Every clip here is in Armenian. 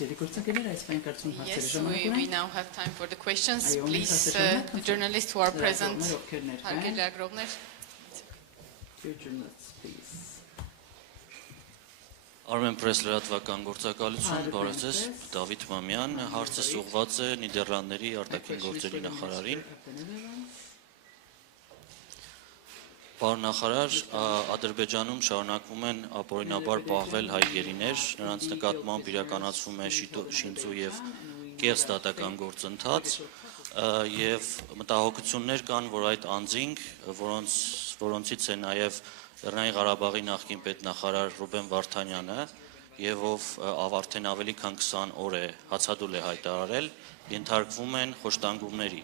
Yes, we now have time for the questions. Please, the journalists who are present. Armen Press լրատվական գործակալություն, բարև ձեզ, Դավիթ Մամյան, հարցը ուղղված է Նիդերլանդների արտաքին գործերի նախարարին։ Պարոն նախարար, Ադրբեջանում շարունակվում են ապօրինաբար պահվել հայ գերիներ, նրանց նկատմամբ իրականացվում է շինծու եւ կեղծ դատական գործընթաց եւ մտահոգություններ կան, որ այդ անձինք, որոնցից է նաեւ Լեռնային Ղարաբաղի նախկին պետնախարար Ռուբեն Վարդանյանը եւ ով արդեն ավելի քան 20 օր է հացադուլ է հայտարարել, ենթարկվում են խոշտանգումների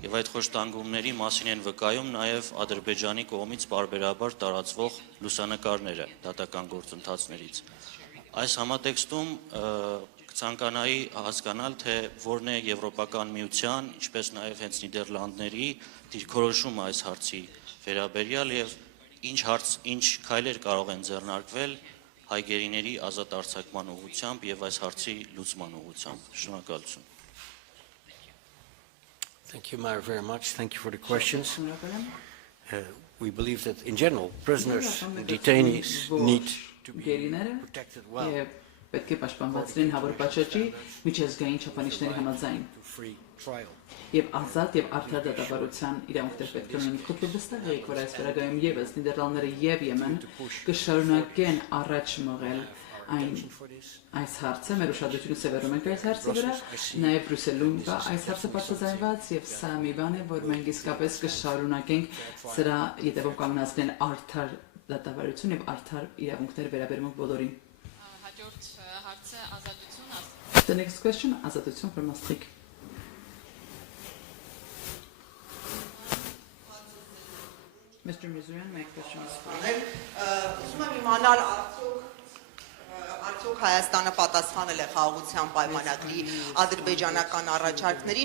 եւ այդ խոշտանգումների մասին են վկայում նաեւ Ադրբեջանի կողմից բարբերաբար տարածվող լուսանկարները դատական գործընթացներից։ Այս համատեքստում կցանկանայի հասկանալ, թե որն է Եվրոպական միության, ինչպես նաեւ հենց Նիդերլանդների դիրքորոշումը այս հարցի վերաբերյալ եւ ինչ քայլեր կարող են ձեռնարկվել հայ գերիների ազատ արձակման ուղղությամբ եւ այս հարցի լուծման ուղղությամբ։ Շնորհակալություն։ Thank you, Mayor, very much. Thank you for the questions. We believe that in general, prisoners and detainees need to be protected well. Պետք է պաշտպանված լինեն հավասարաչի միջազգային չափանիշների համաձայն։ Եվ ազատ եւ արդար դատավարության իրավունքներ պետք է ունենան։ Դուք վստահ եք, որ այս վերագայում եւս Նիդերլանդները եւ Եմեն կշարունակեն առաջ մղել այս հարցը, մեր ուշադրությունը սևեռում ենք այս հարցի վրա, նաեւ Բրյուսելում կա այս հարցը բարձրացված եւ սա մի բան է, որ մենք իսկապես կշարունակենք սրա յետևով կանգնեցնել արդար դատավարություն եւ արդար իրավունքներ վերաբերող բոլորին։ The next question, Azadutsun from Maastricht. Mr. Mizurian, my question is for you. Ուզում եմ իմանալ արդյոք Հայաստանը պատասխանել է խաղաղության պայմանագրի ադրբեջանական առաջարկներին